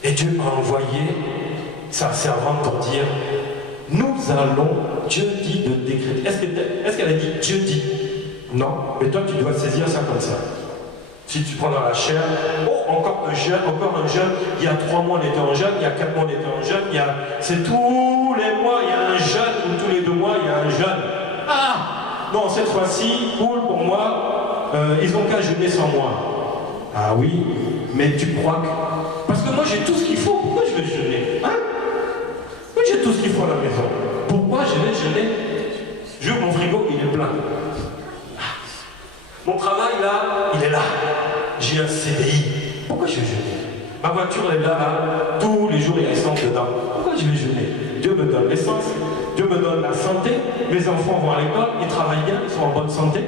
Et Dieu a envoyé sa servante pour dire, nous allons, Dieu dit de décréter. Est-ce qu'elle a dit Dieu dit? Non, mais toi tu dois saisir ça comme ça. Si tu prends dans la chair, oh, encore un jeûne, il y a 3 mois on était en jeûne, il y a 4 mois on était en jeûne, c'est tous les mois il y a un jeûne, ou tous les 2 mois il y a un jeûne. Ah non, cette fois-ci, cool pour moi, ils ont qu'à jeûner sans moi. Ah oui, mais tu crois que... Parce que moi j'ai tout ce qu'il faut, pourquoi je vais jeûner? Hein? Moi j'ai tout ce qu'il faut à la maison. Pourquoi je vais jeûner? J'ouvre mon frigo, il est plein. Mon travail là, il est là. J'ai un CDI. Pourquoi je vais jeûner? Ma voiture elle est là. Tous les jours il y a essence dedans. Pourquoi je vais jeûner? Dieu me donne l'essence, Dieu me donne la santé, mes enfants vont à l'école, ils travaillent bien, ils sont en bonne santé.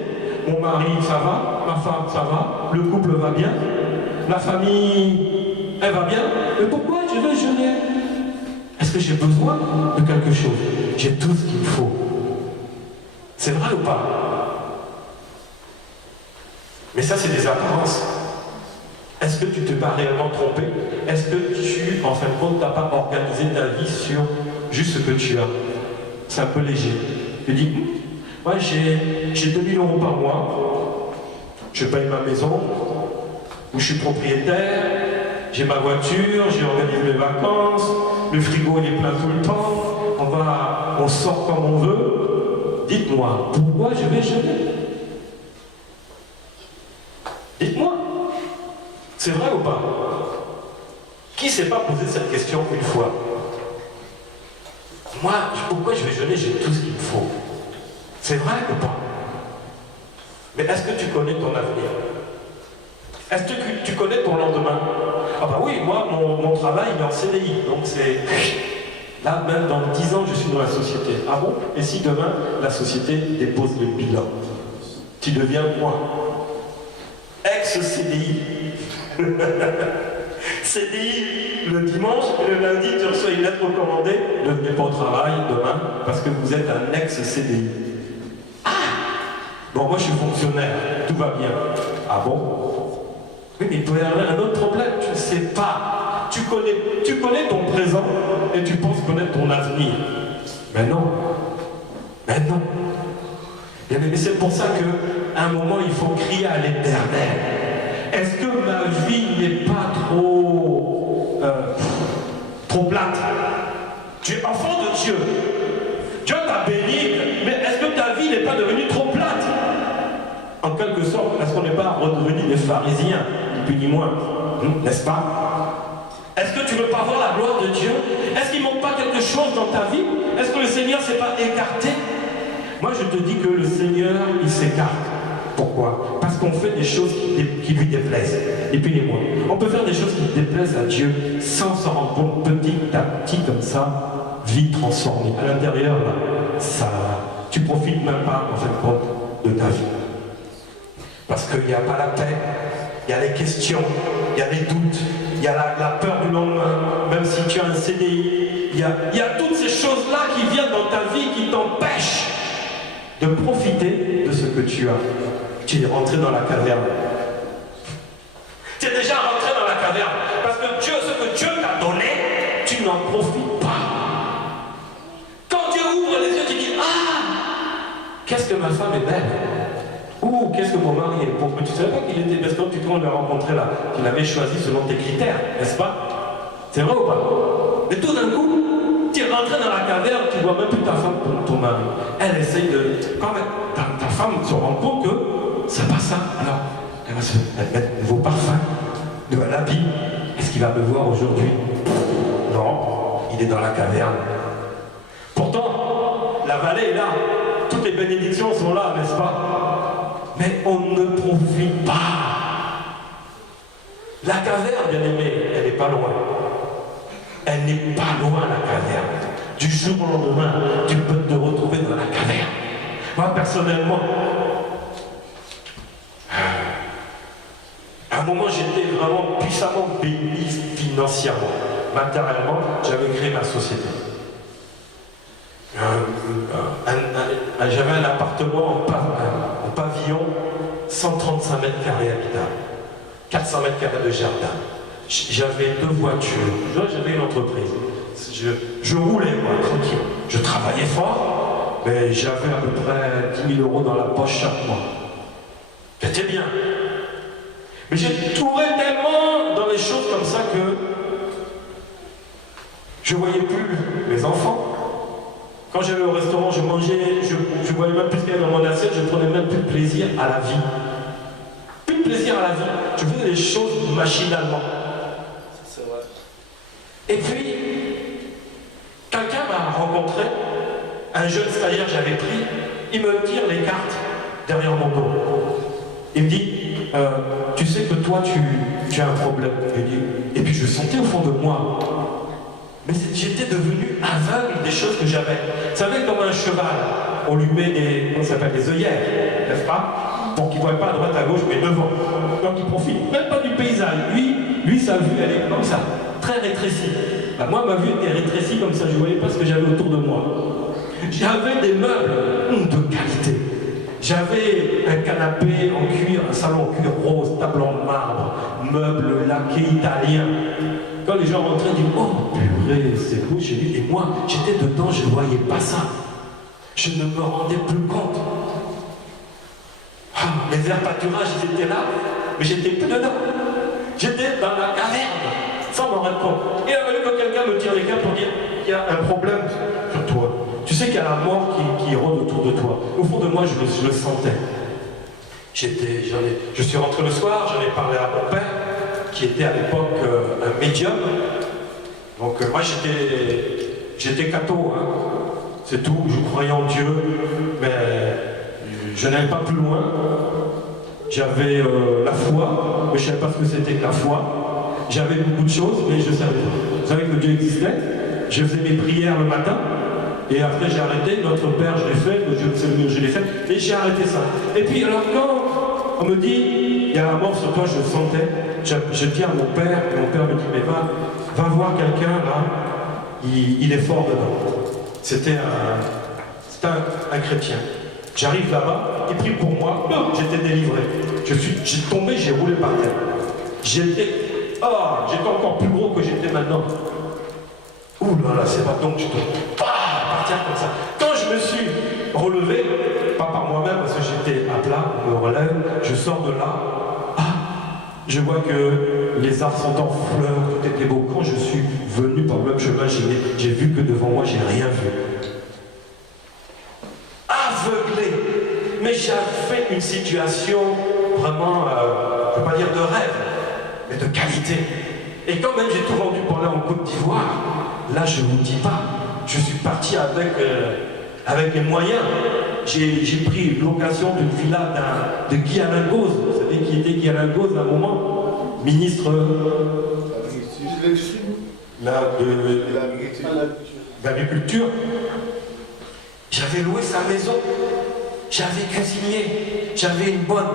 Mon mari ça va, ma femme ça va, le couple va bien, la famille elle va bien. Mais pourquoi je vais jeûner? Est-ce que j'ai besoin de quelque chose? J'ai tout ce qu'il faut. C'est vrai ou pas? Mais ça, c'est des apparences. Est-ce que tu t'es pas réellement trompé? Est-ce que tu, en fin de compte, n'as pas organisé ta vie sur juste ce que tu as? C'est un peu léger. Tu dis, moi j'ai 2000 € par mois, je paye ma maison, où je suis propriétaire, j'ai ma voiture, j'ai organisé mes vacances, le frigo il est plein tout le temps, on sort comme on veut. Dites-moi, pourquoi je vais jeûner? Dites-moi, c'est vrai ou pas? Qui s'est pas posé cette question une fois? Moi, pourquoi je vais jeûner? J'ai tout ce qu'il me faut. C'est vrai ou pas? Mais est-ce que tu connais ton avenir? Est-ce que tu connais ton lendemain? Ah bah oui, moi, mon travail, il est en CDI, donc c'est... Là, même dans 10 ans, je suis dans la société. Ah bon? Et si demain, la société dépose le bilan? Tu deviens moi? Ex-CDI. CDI le dimanche, et le lundi, tu reçois une lettre recommandée. Ne venez pas au travail demain, parce que vous êtes un ex-CDI. Ah! Bon, moi, je suis fonctionnaire, tout va bien. Ah bon? Oui, mais il doit y avoir un autre problème, tu ne sais pas. Tu connais ton présent et tu penses connaître ton avenir. Mais non. Mais non. Mais c'est pour ça qu'à un moment, il faut crier à l'Éternel. Est-ce que ma vie n'est pas trop plate? Tu es enfant de Dieu. Dieu t'a béni, mais est-ce que ta vie n'est pas devenue trop plate? En quelque sorte, est-ce qu'on n'est pas redevenu des pharisiens, ni plus ni moins, n'est-ce pas? Est-ce que tu ne veux pas voir la gloire de Dieu? Est-ce qu'il ne manque pas quelque chose dans ta vie? Est-ce que le Seigneur ne s'est pas écarté? Moi, je te dis que le Seigneur, il s'écarte. Pourquoi? Parce qu'on fait des choses qui lui déplaisent. Et puis les mois. On peut faire des choses qui déplaisent à Dieu sans s'en rendre compte, petit à petit comme ça, vie transformée. À l'intérieur, là, ça va. Tu profites même pas, en fait, compte de ta vie. Parce qu'il n'y a pas la paix, il y a les questions, il y a les doutes, il y a la peur du lendemain, même si tu as un CDI, il y a toutes ces choses-là qui viennent dans ta vie qui t'empêchent de profiter de ce que tu as. Tu es rentré dans la caverne. Tu es déjà rentré dans la caverne. Parce que Dieu, ce que Dieu t'a donné, tu n'en profites pas. Quand Dieu ouvre les yeux, tu dis, ah, qu'est-ce que ma femme est belle. Ou qu'est-ce que mon mari est pauvre. Mais tu savais pas qu'il était, parce que quand tu l'as rencontré là, tu l'avais choisi selon tes critères, n'est-ce pas? C'est vrai ou pas? Mais tout d'un coup, tu es rentré dans la caverne, tu vois même plus ta femme, ton mari. Elle essaye de... Quand même, ta femme se rend compte que c'est pas ça. Alors, elle va se mettre de nouveaux parfums, de l'habit. Est-ce qu'il va me voir aujourd'hui? Non, il est dans la caverne. Pourtant, la vallée est là. Toutes les bénédictions sont là, n'est-ce pas? Mais on ne profite pas. La caverne, bien aimé, elle n'est pas loin. Elle n'est pas loin, la caverne. Du jour au lendemain, tu peux te retrouver dans la caverne. Moi, personnellement, à un moment, j'étais vraiment puissamment béni financièrement. Matériellement, j'avais créé ma société. J'avais un appartement en pavillon, 135 mètres carrés habitable, 400 mètres carrés de jardin. J'avais 2 voitures, j'avais une entreprise. Je roulais, moi, tranquille. Je travaillais fort, mais j'avais à peu près 10 000 euros dans la poche chaque mois. J'étais bien. Mais j'ai tourné tellement dans les choses comme ça que je ne voyais plus mes enfants. Quand j'allais au restaurant, je mangeais, je voyais même plus ce qu'il y avait dans mon assiette, je ne prenais même plus de plaisir à la vie. Plus de plaisir à la vie. Je faisais les choses machinalement. C'est vrai. Et puis, quelqu'un m'a rencontré, un jeune stagiaire que j'avais pris, il me tire les cartes derrière mon dos. Il me dit, tu sais que toi, tu as un problème. Et puis je sentais au fond de moi. Mais j'étais devenu aveugle des choses que j'avais. Vous savez, comme un cheval, on lui met des œillères, n'est-ce pas? Pour qu'il ne voit pas à droite à gauche, mais devant. Donc il profite même pas du paysage. Lui, sa vue, elle est comme ça, très rétrécie. Bah, moi, ma vue était rétrécie comme ça, je ne voyais pas ce que j'avais autour de moi. J'avais des meubles de qualité. J'avais un canapé en cuir, un salon en cuir rose, table en marbre, meubles laqués italiens. Quand les gens rentraient, ils disaient « Oh, purée, c'est beau chez lui ». Et moi, j'étais dedans, je ne voyais pas ça. Je ne me rendais plus compte. Ah, mes airs pâturages, ils étaient là, mais j'étais plus dedans. J'étais dans la caverne, sans m'en rendre compte. Et il a fallu que quelqu'un me tire les cartes pour dire « Il y a un problème sur toi. Tu sais qu'il y a la mort qui rôde autour de toi. » Au fond de moi, je le sentais. Je suis rentré le soir, j'en ai parlé à mon père, qui était à l'époque un médium. Donc moi j'étais catho, hein. C'est tout, je croyais en Dieu, mais je n'allais pas plus loin. J'avais la foi, mais je ne savais pas ce que c'était que la foi. J'avais beaucoup de choses, mais je savais pas. Je savais que Dieu existait, je faisais mes prières le matin, et après j'ai arrêté, notre Père je l'ai fait, je l'ai fait, et j'ai arrêté ça. Et puis alors quand on me dit, il y a la mort sur toi, je le sentais, je dis à mon père, et mon père me dit, mais va voir quelqu'un là, il est fort dedans. C'était un chrétien. J'arrive là-bas, il prie pour moi, j'étais délivré. J'ai tombé, j'ai roulé par terre. J'étais encore plus gros que j'étais maintenant. Ouh là là, c'est pas donc je tombe par terre comme ça. Quand je me suis relevé, pas par moi-même parce que j'étais à plat, on me relève, je sors de là. Je vois que les arbres sont en fleurs, tout était beau. Quand je suis venu par le même chemin, j'ai vu que devant moi, j'ai rien vu. Aveuglé. Mais j'avais une situation vraiment, je ne veux pas dire de rêve, mais de qualité. Et quand même j'ai tout vendu pour aller en Côte d'Ivoire, là je ne vous dis pas, je suis parti avec les moyens. J'ai pris l'occasion d'une villa de Guy Alain Gauze. Vous savez qui était Guy Alain Gauze à un moment? Ministre d'Agriculture. J'avais loué sa maison. J'avais cuisinier. J'avais une bonne.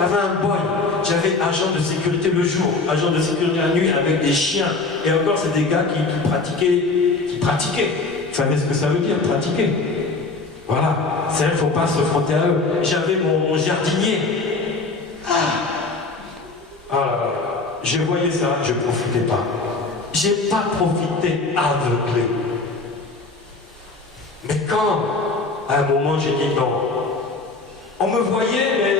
J'avais un boy. J'avais agent de sécurité le jour, agent de sécurité la nuit avec des chiens. Et encore, c'est des gars qui pratiquaient. Vous savez ce que ça veut dire, pratiquer? Voilà, c'est vrai, il ne faut pas se frotter à eux. J'avais mon jardinier. Je voyais ça, je ne profitais pas. Je n'ai pas profité aveuglé. Mais quand, à un moment, j'ai dit non, On me voyait, mais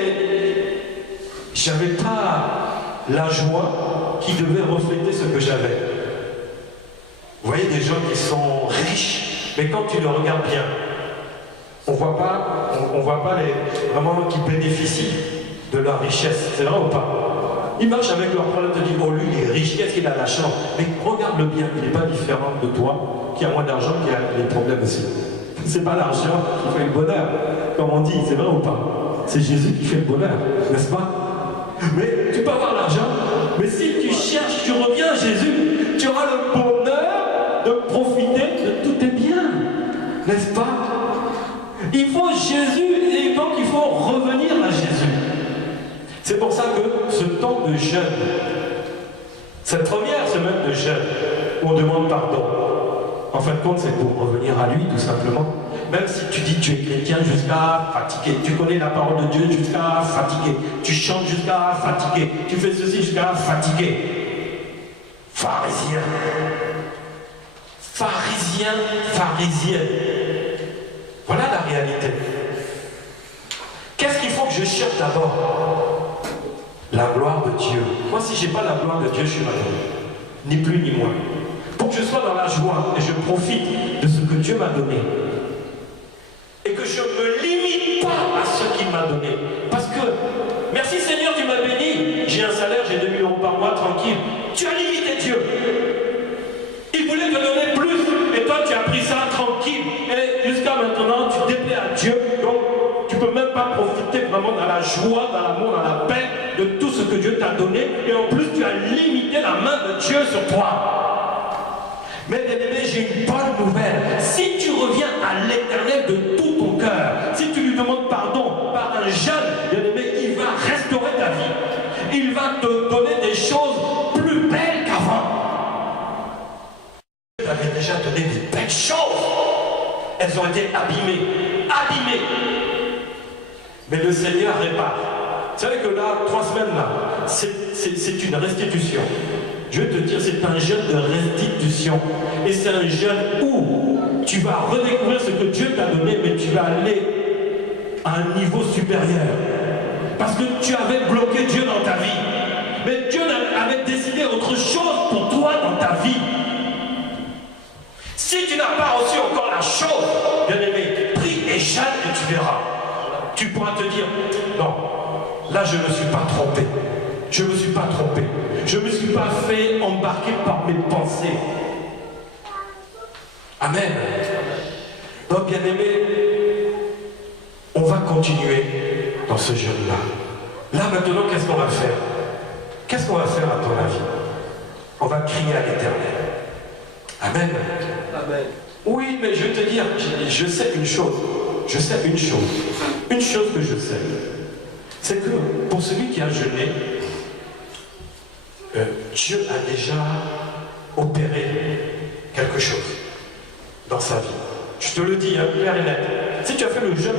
j'avais pas la joie qui devait refléter ce que j'avais. Vous voyez des gens qui sont riches, mais quand tu le regardes bien, on voit pas vraiment qui bénéficient de leur richesse. C'est vrai ou pas? Ils marchent avec leur problème, te disent, oh lui il est riche, qu'est-ce qu'il a la chance? Mais regarde-le bien, il n'est pas différent de toi, qui a moins d'argent, qui a des problèmes aussi. C'est pas l'argent qui fait le bonheur, comme on dit, c'est vrai ou pas? C'est Jésus qui fait le bonheur, n'est-ce pas? Mais tu peux avoir l'argent, mais si tu cherches, tu reviens à Jésus, tu auras le bonheur de profiter de tous tes biens, n'est-ce pas? Il faut Jésus et donc il faut revenir à Jésus. C'est pour ça que ce temps de jeûne, cette première semaine de jeûne, où on demande pardon, en fin de compte, c'est pour revenir à lui, tout simplement. Même si tu dis tu es chrétien jusqu'à fatiguer, tu connais la parole de Dieu jusqu'à fatiguer, tu chantes jusqu'à fatiguer, tu fais ceci jusqu'à fatiguer. Pharisien, pharisienne. Voilà la réalité. Qu'est-ce qu'il faut que je cherche d'abord? La gloire de Dieu. Moi, si je n'ai pas la gloire de Dieu, je suis malheureux. Ni plus ni moins. Pour que je sois dans la joie et je profite de ce que Dieu m'a donné. Et que je ne me limite pas à ce qu'il m'a donné. Parce que, merci Seigneur, tu m'as béni. J'ai un salaire, j'ai 2 000 € par mois, tranquille. Tu as limité Dieu. Il voulait te donner plus. Et toi, tu as pris ça tranquille. Et jusqu'à maintenant, tu déplais à Dieu. Donc, tu ne peux même pas profiter vraiment dans la joie, dans l'amour, dans la paix de tout ce que Dieu t'a donné. Et en plus, tu as limité la main de Dieu sur toi. Mais bien-aimé, j'ai une bonne nouvelle. Si tu reviens à l'Éternel de tout ton cœur, si tu lui demandes pardon par un jeûne, bien-aimé, il va restaurer ta vie. Il va te donner des choses plus belles qu'avant. Il t'avait déjà donné des belles choses. Elles ont été abîmées. Mais le Seigneur répare. Vous savez que là, 3 semaines là, c'est une restitution. Je vais te dire, c'est un jeûne de restitution. Et c'est un jeûne où tu vas redécouvrir ce que Dieu t'a donné, mais tu vas aller à un niveau supérieur. Parce que tu avais bloqué Dieu dans ta vie. Mais Dieu avait décidé autre chose pour toi dans ta vie. Si tu n'as pas reçu encore la chose, bien-aimé, prie et jeûne et tu verras. Tu pourras te dire, non, là je ne me suis pas trompé. Je ne me suis pas trompé. Je ne me suis pas fait embarquer par mes pensées. Amen. Donc, bien-aimé, on va continuer dans ce jeûne-là. Là, maintenant, qu'est-ce qu'on va faire? Qu'est-ce qu'on va faire à ton avis? On va crier à l'Éternel. Amen. Amen. Oui, mais je vais te dire, je sais une chose. Je sais une chose. Une chose que je sais. C'est que pour celui qui a jeûné, Dieu a déjà opéré quelque chose dans sa vie. Je te le dis, hein, clair et net. Si tu as fait le jeûne,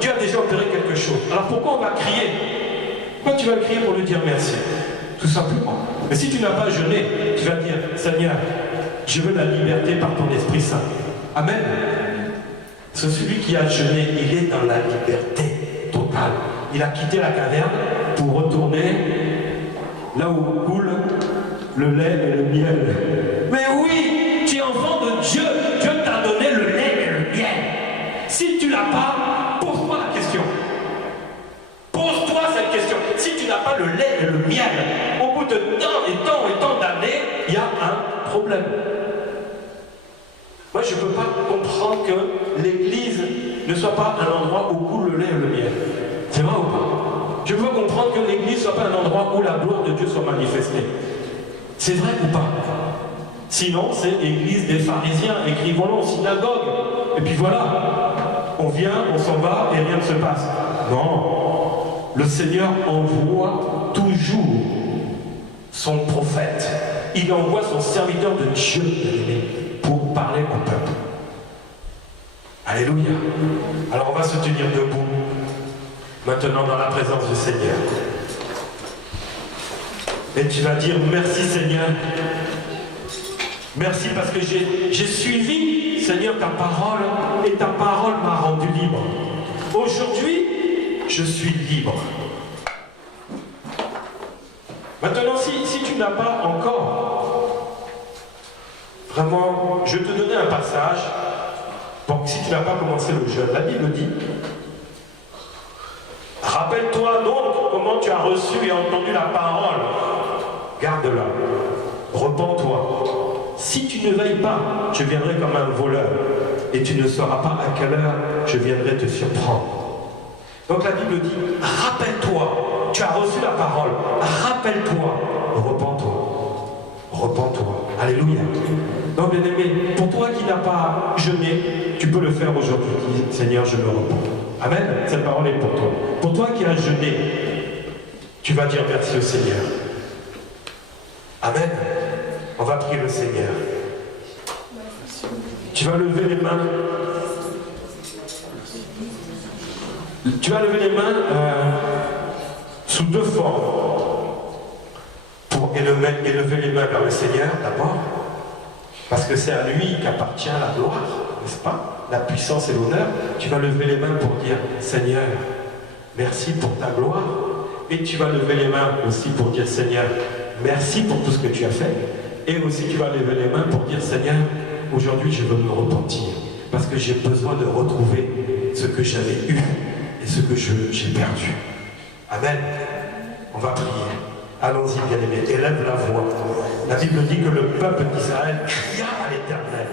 Dieu a déjà opéré quelque chose. Alors pourquoi on va crier? Pourquoi tu vas crier pour lui dire merci? Tout simplement. Mais si tu n'as pas jeûné, tu vas dire, Seigneur, je veux la liberté par ton Esprit Saint. Amen. C'est celui qui a jeûné, il est dans la liberté totale. Il a quitté la caverne pour retourner là où coule le lait et le miel. Mais oui, tu es enfant de Dieu. Dieu t'a donné le lait et le miel. Si tu ne l'as pas, pose-toi la question. Pose-toi cette question. Si tu n'as pas le lait et le miel, au bout de tant d'années, il y a un problème. Moi, je ne peux pas comprendre que l'Église ne soit pas un endroit où coule le lait et le miel. C'est vrai ou pas? Je veux comprendre que l'Église ne soit pas un endroit où la gloire de Dieu soit manifestée. C'est vrai ou pas? Sinon, c'est l'église des pharisiens, écrivons-le en synagogue. Et puis voilà, on vient, on s'en va et rien ne se passe. Non, le Seigneur envoie toujours son prophète. Il envoie son serviteur de Dieu pour parler au peuple. Alléluia. Alors on va se tenir debout, maintenant dans la présence du Seigneur. Et tu vas dire merci Seigneur. Merci parce que j'ai suivi, Seigneur, ta parole et ta parole m'a rendu libre. Aujourd'hui, je suis libre. Maintenant, si tu n'as pas encore, vraiment, je vais te donner un passage, pour que si tu n'as pas commencé le jeûne, la Bible dit, rappelle-toi donc comment tu as reçu et entendu la parole, garde-la, repens-toi. Si tu ne veilles pas, je viendrai comme un voleur, et tu ne sauras pas à quelle heure je viendrai te surprendre. Donc la Bible dit, rappelle-toi, tu as reçu la parole, rappelle-toi, repens-toi, repens-toi. Alléluia. Donc bien aimé, pour toi qui n'as pas jeûné, tu peux le faire aujourd'hui. Dis, Seigneur, je me repens. Amen. Cette parole est pour toi. Pour toi qui as jeûné, tu vas dire merci au Seigneur. Amen. On va prier le Seigneur. Tu vas lever les mains. Tu vas lever les mains sous deux formes. Pour élever les mains vers le Seigneur d'abord. Parce que c'est à lui qu'appartient la gloire, n'est-ce pas? La puissance et l'honneur. Tu vas lever les mains pour dire Seigneur, merci pour ta gloire. Et tu vas lever les mains aussi pour dire Seigneur, merci pour tout ce que tu as fait. Et aussi tu vas lever les mains pour dire Seigneur, aujourd'hui je veux me repentir. Parce que j'ai besoin de retrouver ce que j'avais eu et ce que j'ai perdu. Amen. On va prier. Allons-y, bien-aimés. Élève la voix. La Bible dit que le peuple d'Israël cria à l'Éternel.